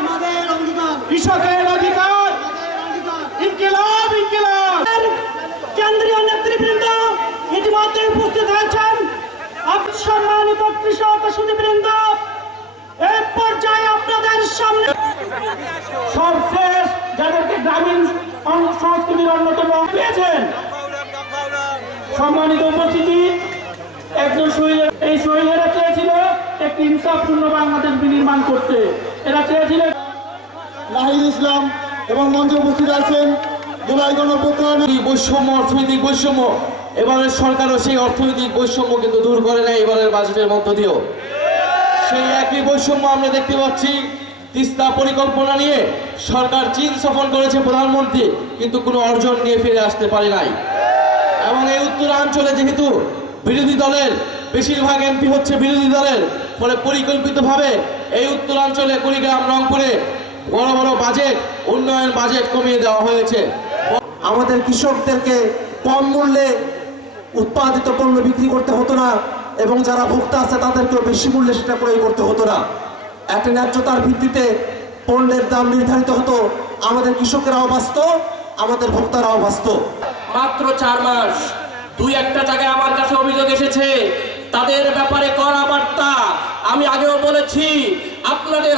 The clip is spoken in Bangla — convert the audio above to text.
আমাদের অঙ্গীকার, কৃষকের অধিকার, ইনকিলাব ইনকিলাব। কেন্দ্রীয় নেতৃবৃন্দ ইতিমধ্যে উপস্থিত হয়েছেন। সম্মানিত কৃষক সুধীবৃন্দ, এই পর্যায়ে আপনাদের সামনে সবশেষ যাদেরকে গ্রামীণ সংস্কৃতির অন্যতম পেয়েছেন, সম্মানিত উপস্থিতি, একজন শহীদ, এই শহীদেরা চেয়েছিল একটি ইনসাফপূর্ণ বাংলাদেশ বিনির্মাণ করতে। এরা চেয়েছিলেন। নাহিদ ইসলাম এবং মঞ্চে উপস্থিত আছেন জুলাই গণঅভ্যুত্থান। বৈষম্য, অর্থনৈতিক বৈষম্য, এবারের সরকারও সেই অর্থনৈতিক বৈষম্য কিন্তু দূর করে নেয় এবারের বাজেটের মধ্য দিয়েও। সেই একই বৈষম্য আমরা দেখতে পাচ্ছি। তিস্তা পরিকল্পনা নিয়ে সরকার চীন সফর করেছে প্রধানমন্ত্রী, কিন্তু কোনো অর্জন নিয়ে ফিরে আসতে পারে নাই। এবং এই উত্তরাঞ্চলে যেহেতু বিরোধী দলের বেশিরভাগ এমপি হচ্ছে বিরোধী দলের, ফলে পরিকল্পিতভাবে এই উত্তরাঞ্চলে কুড়িগ্রাম, রংপুরে বড় বড় বাজেট, উন্নয়ন বাজেট কমিয়ে দেওয়া হয়েছে। আমাদের কৃষকদেরকে কম মূল্যে উৎপাদিত পণ্য বিক্রি করতে হতো না, এবং যারা ভোক্তা আছে তাদেরকেও বেশি মূল্যে সেটা ক্রয় করতে হতো না। একটা ন্যায্যতার ভিত্তিতে পণ্যের দাম নির্ধারিত হতো। আমাদের কৃষকেরাও বাঁচত, আমাদের ভোক্তারাও বাঁচত। মাত্র 4 মাস, দুই একটা জায়গায় আমার কাছে অভিযোগ এসেছে তাদের ব্যাপারে কড়া বার্তা। আমি আগেও বলেছি, আপনাদের